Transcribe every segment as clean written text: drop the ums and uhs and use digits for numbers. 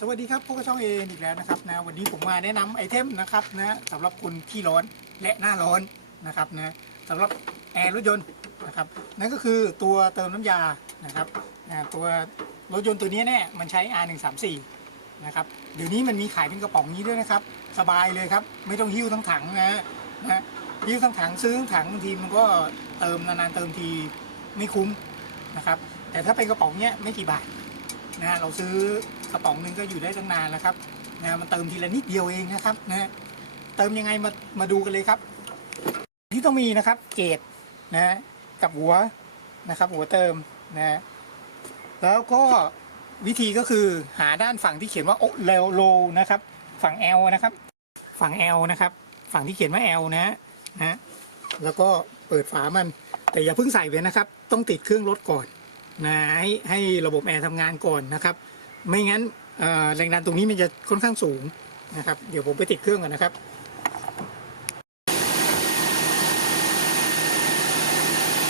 สวัสดีครับพวกช่องเออีกแล้วนะครับนะวันนี้ผมมาแนะนำไอเทมนะครับนะสำหรับคนที่ร้อนและหน้าร้อนนะครับนะสำหรับแอร์รถยนต์นะครับนั่นก็คือตัวเติมน้ำยานะครับตัวรถยนต์ตัวนี้เนี่ยมันใช้ R134 นะครับเดี๋ยวนี้มันมีขายเป็นกระป๋องนี้ด้วยนะครับสบายเลยครับไม่ต้องหิ้วทั้งถังนะหิ้วทั้งถังซื้อทั้งถังบางทีมันก็เติมนานๆเติมทีไม่คุ้มนะครับแต่ถ้าเป็นกระป๋องเนี้ยไม่กี่บาทเราซื้อกระป๋องหนึ่งก็อยู่ได้ตั้งนานแล้วครับมันเติมทีละนิดเดียวเองนะครับเติมยังไงมาดูกันเลยครับที่ต้องมีนะครับเกจกับหัวนะครับหัวเติมแล้วก็วิธีก็คือหาด้านฝั่งที่เขียนว่าโลนะครับฝั่ง L นะครับฝั่ง L นะครับฝั่งที่เขียนว่า L นะแล้วก็เปิดฝามันแต่อย่าเพิ่งใส่เลยนะครับต้องติดเครื่องรถก่อนให้ระบบแอร์ทำงานก่อนนะครับไม่งั้นแรงดันตรงนี้มันจะค่อนข้างสูงนะครับเดี๋ยวผมไปติดเครื่องก่อนนะครับ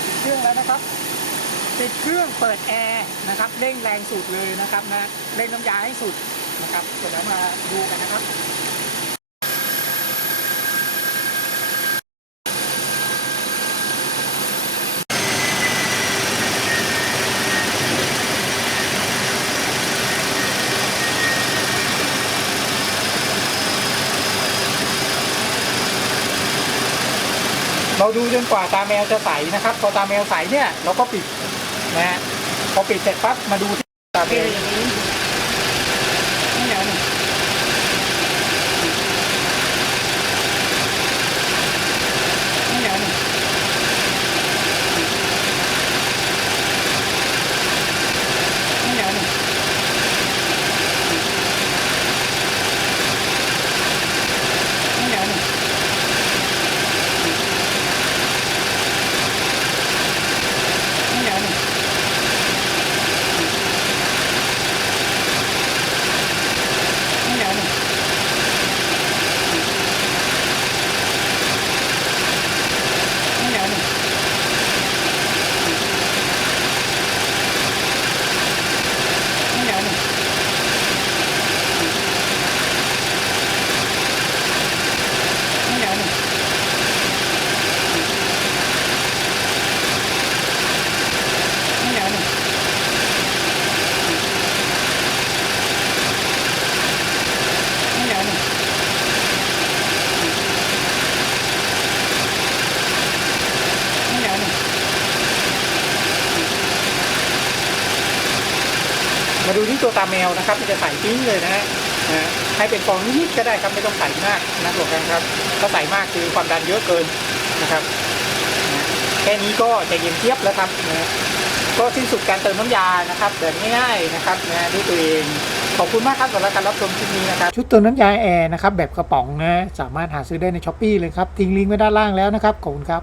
ติดเครื่องแล้วนะครับติดเครื่องเปิดแอร์นะครับเร่งแรงสุดเลยนะครับเร่งน้ำยาให้สุดนะครับเสร็จแล้วมาดูกันนะครับเราดูจนกว่าตาแมวจะใสนะครับพอตาแมวใสเนี่ยเราก็ปิดพอปิดเสร็จปั๊บมาดูที่ตาแมวอย่างนี้นี่เหนียวหนึ่งนี่เหนียวหนึ่งนี่เหนียวหนึ่งนี่เหนียวหนึ่งมาดูที่ตัวตาแมวนะครับมันจะใส่ปิ้งเลยนะให้เป็นฟองนิดๆก็ได้ครับไม่ต้องใส่มากนะตัวกันครับถ้าใส่มากคือความดันเยอะเกินนะครับแค่นี้ก็จะเย็นเทียบแล้วครับก็สิ้นสุดการเติมน้ำยานะครับแบบง่ายๆนะครับด้วยตัวเองขอบคุณมากครับสำหรับการรับชมคลิปนี้นะครับชุดเติมน้ำยาแอร์นะครับแบบกระป๋องสามารถหาซื้อได้ใน Shopee เลยครับทิ้งลิงก์ไว้ด้านล่างแล้วนะครับขอบคุณครับ